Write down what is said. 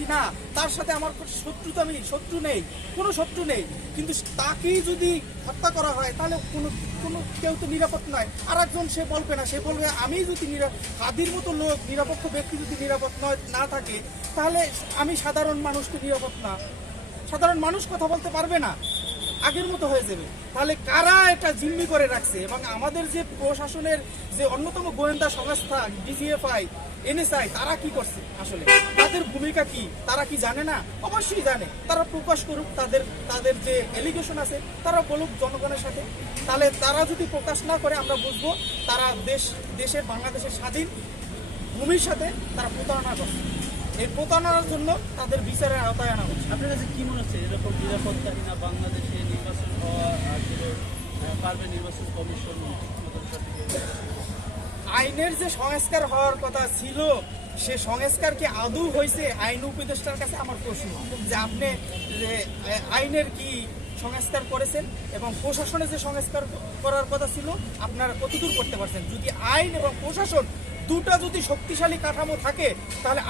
ব্যক্তি না, তার সাথে আমার শত্রু নেই, কোনো শত্রু নেই, কিন্তু তাকেই যদি হত্যা করা হয় তাহলে কোনো কেউ তো নিরাপদ নয়। আর একজন সে বলবে না, সে বলবে আমি যদি হাদির মতো লোক, নিরাপত্তা ব্যক্তি যদি নিরাপদ না থাকে, তাহলে আমি সাধারণ মানুষ তো নিরাপদ না, সাধারণ মানুষ কথা বলতে পারবে না, আগের মতো হয়ে যাবে। তাহলে কারা এটা জিম্মি করে রাখছে? এবং আমাদের যে প্রশাসনের যে অন্যতম গোয়েন্দা সংস্থা ডিজিএফআই, এনএসআই, তারা কি করছে? আসলে তাদের ভূমিকা কি তারা কি জানে না? অবশ্যই জানে। তারা প্রকাশ করুক, তাদের যে এলিগেশন আছে তারা বলুক জনগণের সাথে। তাহলে তারা যদি প্রকাশ না করে আমরা বুঝবো তারা দেশের বাংলাদেশের স্বাধীন ভূমির সাথে তারা প্রতারণা করছে। এই প্রতারণার জন্য তাদের বিচারের আওতায় আনা হচ্ছে। আপনার কাছে কি মনে হচ্ছে এরকম নিরাপত্তাহীনা বাংলাদেশে নির্বাচন হওয়া আসলে পারবে নির্বাচন কমিশন? আইনের যে সংস্কার হওয়ার কথা ছিল সে সংস্কার কি আদৌ হয়েছে? আইন উপদেষ্টার কাছে আমার প্রশ্ন যে আপনি যে আইনের কি সংস্কার করেছেন এবং প্রশাসনে যে সংস্কার করার কথা ছিল আপনারা কতদূর করতে পারছেন? যদি আইন এবং প্রশাসন দুটা যদি শক্তিশালী কাঠামো থাকে তাহলে